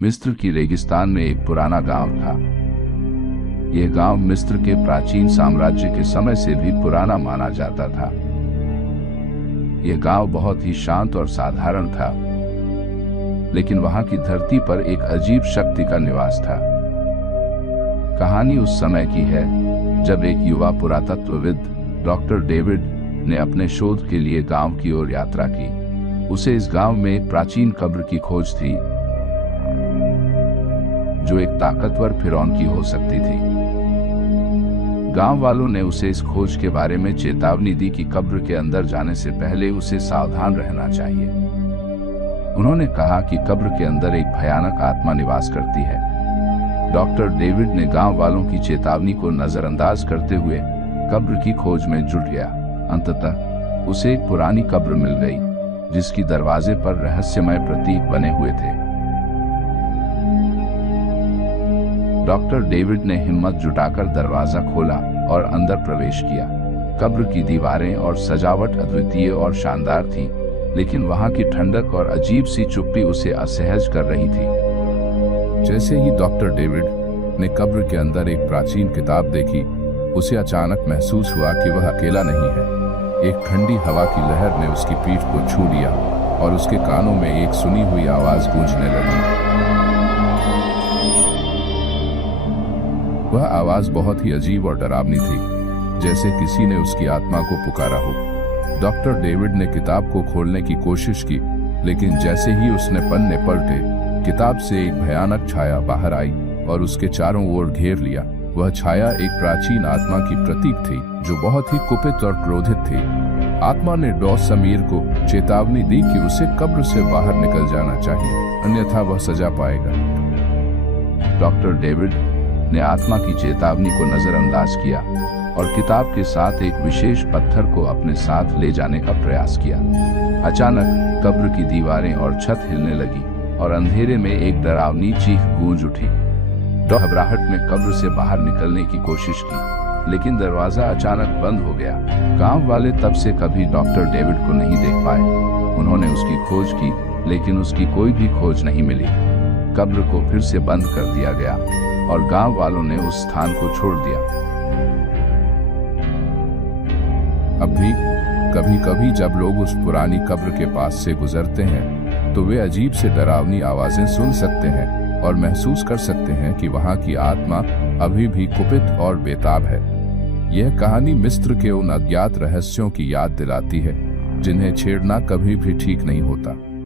मिस्र की रेगिस्तान में एक पुराना गांव था। यह गांव मिस्र के प्राचीन साम्राज्य के समय से भी पुराना माना जाता था। यह गांव बहुत ही शांत और साधारण था, लेकिन वहां की धरती पर एक अजीब शक्ति का निवास था। कहानी उस समय की है जब एक युवा पुरातत्वविद डॉक्टर डेविड ने अपने शोध के लिए गांव की ओर यात्रा की। उसे इस गांव में एक प्राचीन कब्र की खोज थी, जो एक ताकतवर फिरौन की हो सकती थी। गांव वालों ने उसे इस खोज के बारे में चेतावनी दी कि कब्र के अंदर जाने से पहले उसे सावधान रहना चाहिए। उन्होंने कहा कि कब्र के अंदर एक भयानक आत्मा निवास करती है। डॉक्टर डेविड ने गांव वालों की चेतावनी को नजरअंदाज करते हुए कब्र की खोज में जुट गया। अंततः उसे एक पुरानी कब्र मिल गई, जिसकी दरवाजे पर रहस्यमय प्रतीक बने हुए थे। डॉक्टर डेविड ने हिम्मत जुटाकर दरवाजा खोला और अंदर प्रवेश किया। कब्र की दीवारें और सजावट अद्वितीय और शानदार थी, लेकिन वहां की ठंडक और अजीब सी चुप्पी उसे असहज कर रही थी। जैसे ही डॉक्टर डेविड ने कब्र के अंदर एक प्राचीन किताब देखी, उसे अचानक महसूस हुआ कि वह अकेला नहीं है। एक ठंडी हवा की लहर ने उसकी पीठ को छू लिया और उसके कानों में एक सुनी हुई आवाज गूंजने लगी। वह आवाज बहुत ही अजीब और डरावनी थी, जैसे किसी ने उसकी आत्मा को पुकारा हो। डॉक्टर डेविड ने किताब को खोलने की कोशिश की, लेकिन जैसे ही उसने पन्ने पलटे, किताब से एक भयानक छाया बाहर आई और उसके चारों ओर घेर लिया। वह छाया एक प्राचीन आत्मा की प्रतीक थी, जो बहुत ही कुपित और क्रोधित थी। आत्मा ने डॉस समीर को चेतावनी दी कि उसे कब्र से बाहर निकल जाना चाहिए, अन्यथा वह सजा पाएगा। डॉक्टर डेविड ने आत्मा की चेतावनी को नजरअंदाज किया और किताब के साथ एक विशेष पत्थर को अपने साथ ले जाने का प्रयास किया। अचानक कब्र की दीवारें और छत हिलने लगी और अंधेरे में एक डरावनी चीख गूंज उठी। घबराहट में कब्र से बाहर निकलने की कोशिश की, लेकिन दरवाजा अचानक बंद हो गया। गांव वाले तब से कभी डॉक्टर डेविड को नहीं देख पाए। उन्होंने उसकी खोज की, लेकिन उसकी कोई भी खोज नहीं मिली। कब्र को फिर से बंद कर दिया गया और गांव वालों ने उस स्थान को छोड़ दिया। अब भी कभी कभी जब लोग उस पुरानी कब्र के पास से गुजरते हैं, तो वे अजीब से डरावनी आवाजें सुन सकते हैं और महसूस कर सकते हैं कि वहां की आत्मा अभी भी कुपित और बेताब है। यह कहानी मिस्र के उन अज्ञात रहस्यों की याद दिलाती है, जिन्हें छेड़ना कभी भी ठीक नहीं होता।